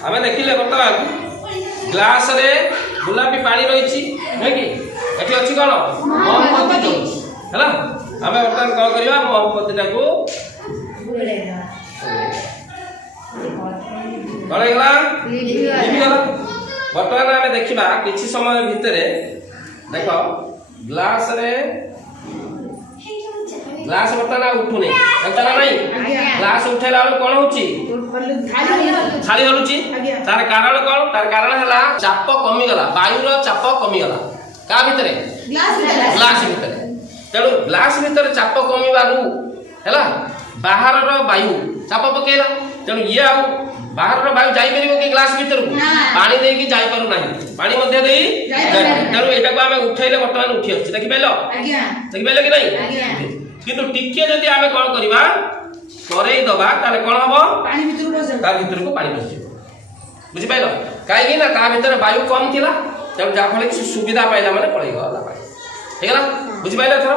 आम देखिले बर्तमान ग्लास रे गुलाबी पानी रही कि एठी अच्छी कौन मोमबत्ती है आम बर्तमान कौन करवा मोमबत्ती टाक कौन है बर्तमान आम देखा किसी समय भितर देख ग्लास रे ग्लास बर्तमान उठुनी नहीं ग्लास उठेला कौन होची थाली हलुची तार कारण कौन तार कारण है चाप कमीगला वायुर चाप कमीगला क्या भितर ग्लास भितर तेणु ग्लास भितर चाप कमिबारु है बाहर वायु चाप पकेला तेणु ये आ बाहर वायु जापर कि ग्लास भितर को पानी देकी जापर ना पानी तेणु यहाँ को आम उठेले बर्तमान उठी आस देखिपाल देखिपाल कि नहीं किंतु टिके जदि आम कौन करवा करे दबा ताले कौन हम भितर को पानी पशि बुझिपाल कहीं ना भितर वायु कम थिला तेणु जहाँफल कि सुविधा पाइला मैंने पड़ेगा ठीक है बुझिपाल एथर